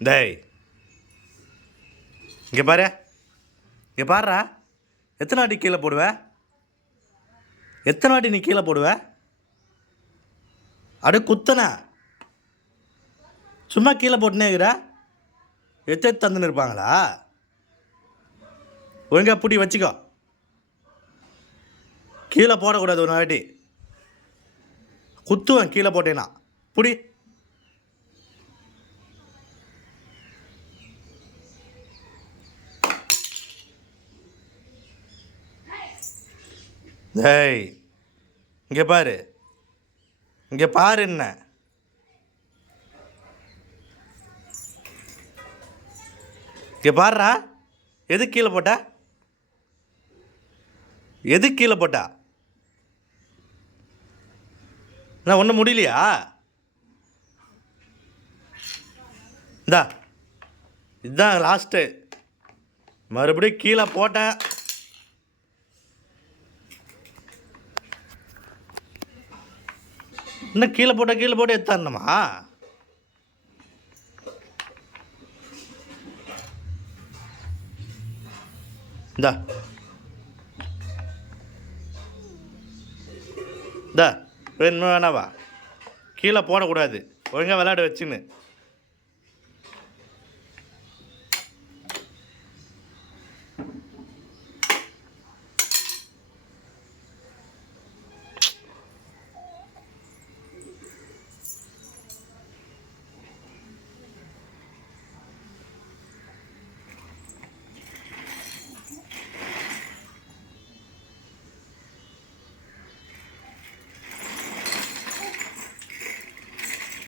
டேய், இங்கே பாரு, இங்கே பாருடா. எத்தனை வாட்டி கீழே போடுவ? எத்தனை வாட்டி நீ கீழே போடுவ? அடு குத்தனை சும்மா கீழே போட்டுனே இருக்கிற. எத்து தந்துன்னு இருப்பாங்களா? ஒழுங்கா பிடி வச்சுக்கோ. கீழே போடக்கூடாது. ஒரு வாட்டி குத்துவேன் கீழே போட்டேன்னா. புடி. டேய், இங்கே பாரு, இங்கே பாரு. என்ன இங்கே பாருடா. எது கீழே போட்ட? எது கீழே போட்டா? நான் ஒன்றும் முடியலையா? இந்தா, இதுதான் லாஸ்ட்டு. மறுபடியும் கீழே போட்டேன். இன்னும் கீழே போட்டு எடுத்தாருணுமா? இந்தா இந்தா, வேணுமா வேணாவா? கீழே போடக்கூடாது. ஒழுங்காக விளையாட வச்சுன்னு.